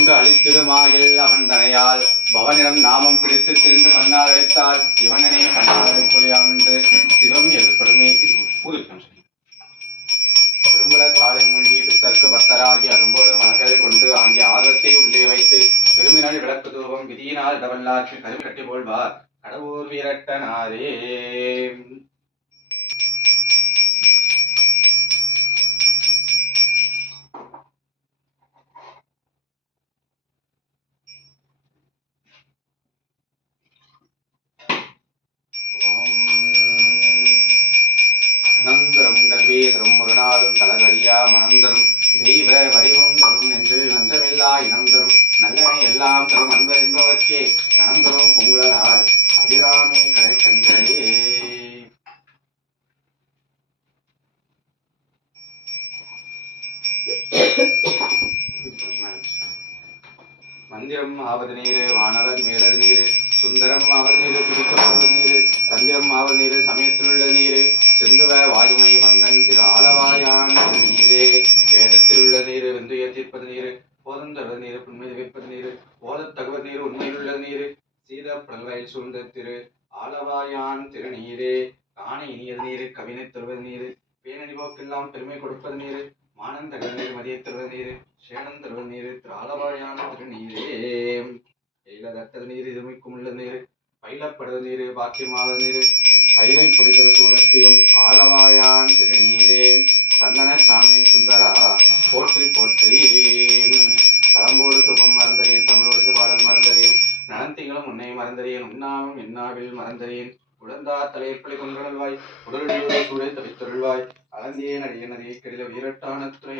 கொண்டு அழித்திடுமாயில் அவன் தனையால் பவனிடம் நாமம் பிடித்து திரிந்து பண்ணால் அழைத்தால் இவனனே பண்ணாலை பொழியாம் என்று சிவம் எதிர்ப்படுமே. இது புதுக்கம் பெரும்புல காலை மூழ்கி பித்தற்கு பக்தராகி அரும்போடு மலர்களை கொண்டு ஆகிய ஆர்வத்தை உள்ளே வைத்து பெருமினால் விளக்கு தூபம் விதியினால் இடவல்லாற்று கருவி கட்டி போல்வார் கடவுர் வீரட்டனாரே. அனந்தரம் கல்வி தரும் ஒரு நாளும் தளர்வறியா மனம் தரும் தெய்வ வடிவம் தரும் நெஞ்சில் வஞ்சமில்லா இனம் தரும் நல்லனை எல்லாம் தரும் அன்பர் என்பவர்க்கே கணம் தரும் பொங்கலால் அபிராமி கடைக்கண்களே. மந்திரம் ஆவது நீரு வானவர் மேலது நீரு சுந்தரம் ஆவது நீரு குடிக்கப்படுவது நீரு தந்திரம் ஆவது நீரு சமயத்திலுள்ள நீரு செந்துவ வாயுமை பங்கன் திரு ஆலவாயான் நீரே. வேதத்தில் உள்ள நீரு வெந்துயர் தீர்ப்பது நீரு போதம் தருவது நீரு புண்மை வைப்பது நீரு போதத் தகவல் நீர் உண்மையில் உள்ள நீரு சீத பிரல்வயல் சூழ்ந்த திரு ஆலவாயான் திருநீரே. காண இனியது நீரு கவினை தருவது நீரு பேனடிவோக்கெல்லாம் பெருமை கொடுப்பது நீரு மானந்த நீர் மதியை தருவது நீரு சேனம் தருவது நீரு திரு ஆலவாயான திருநீரே. எயிலதற்றது நீர் இருமைக்கும் உள்ள நீரு பயிலப்படுவது நீரு பாக்கியமாவது நீரு பயிலை புரிதல் சூழத்தையும் ஆலவாயான் திருநீரே. சந்தன சாமி சுந்தரா போற்றி போற்றி. தளம்போடு துபம் மறந்தறேன் தமிழோடு பாடல் மறந்தறேன் நலந்திங்களும் உன்னை மறந்தறேன் உண்ணாமும் என்னாவில் மறந்தறேன் உழந்தா தலைப்பளி கொன்றல்வாய் உடலுடைய சூழை தவித்தொருள்வாய் அலந்தியே நடிகை நதியை கடில வீரட்டான துறை.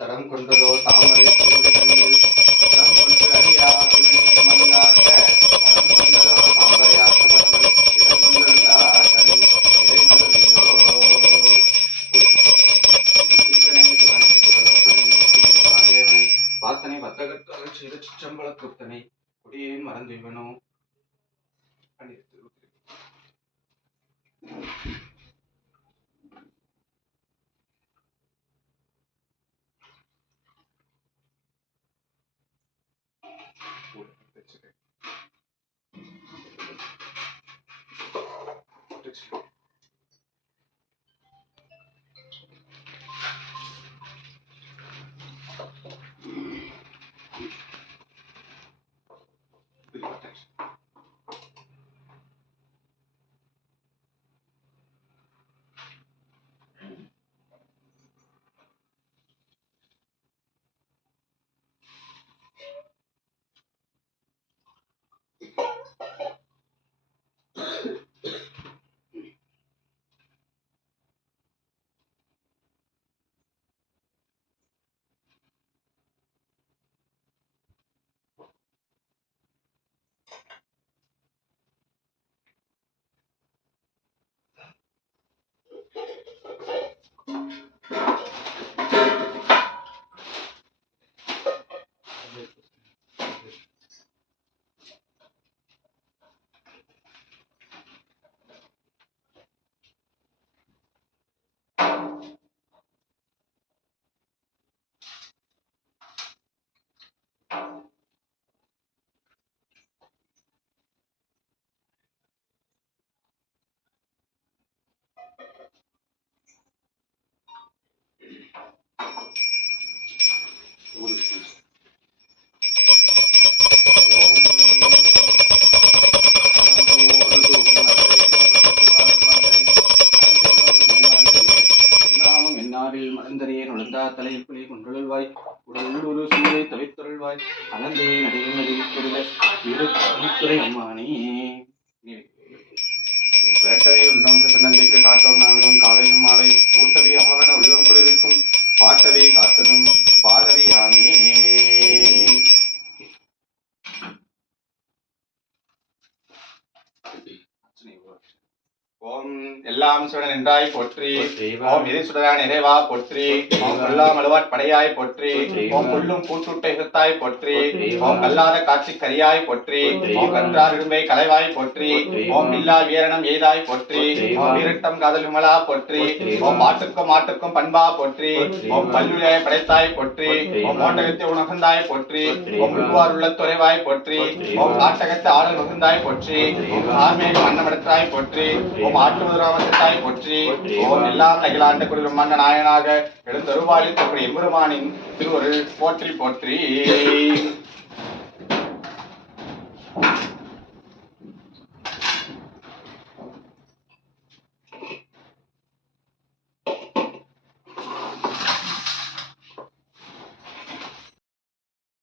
தடம் கொண்டதோ தாமரை பொருளுடைய தண்ணீர் தடம் கொண்டு அறியா துணிநீர் மங்காக்க தடம் கொண்டதோ தாமரையாற்ற பரவல் இடம் கொண்டிருந்தா தனி இடைமலையோ சித்தனை சுகனை சுகலோகனை ஒத்தியவாதேவனை பாத்தனை பத்தகத்தால் செய்த சிற்றம்பல குப்தனை குடியேன் மறந்து இவனோ. வந்தா தலையில் புலி கொன்றொழுவாய் உடல் சுமரை தவிர்த்தொழுவாய் அனந்தே நடிகை நடிகை அம்மானே வேட்டவை உண்ணம் பிரசனந்தைக்கு காட்டவும் நாவிடும் காலையும் மாலையும் ஊட்டவி ஆவன உள்ளம் குளிர்விக்கும் பாட்டவை காத்ததும் பாலவி ஆமே. ஓம் எல்லாம் சுடன் என்றாய் போற்றி. ஓம் எதி சுடரான் இறைவா போற்றி. ஓம் கொல்லாம் அழுவாட் படையாய் போற்றி. ஓம் புல்லும் பூட்டுட்டை சுத்தாய் போற்றி. ஓம் கல்லாத காட்சி கரியாய் போற்றி. ஓம் கன்றார் இடும்பை கலைவாய் போற்றி. ஓம் இல்லா வீரணம் எய்தாய் போற்றி. ஓம் வீரட்டம் காதல் விமலா போற்றி. ஓம் மாட்டுக்கும் மாட்டுக்கும் பண்பா போற்றி. ஓம் பல்லுளையாய் படைத்தாய் போற்றி. ஓம் ஓட்டகத்தை உணர்ந்தாய் போற்றி. ஓம் உள்வார் உள்ள துறைவாய் போற்றி. ஓம் காட்டகத்தை ஆடல் மிகுந்தாய் போற்றி. ஓம் ஆர்மேல் மன்னமடத்தாய் போற்றி. ஓம் ஆட்டுவதுராமத்தாய் போற்றி. ஓம் எல்லாம் அகிலாண்ட குரு பிரம்மாண்ட நாயனாக எழுந்தருவாளில் தப்படி எம்பெருமானின் திருவருள் போற்றி போற்றி.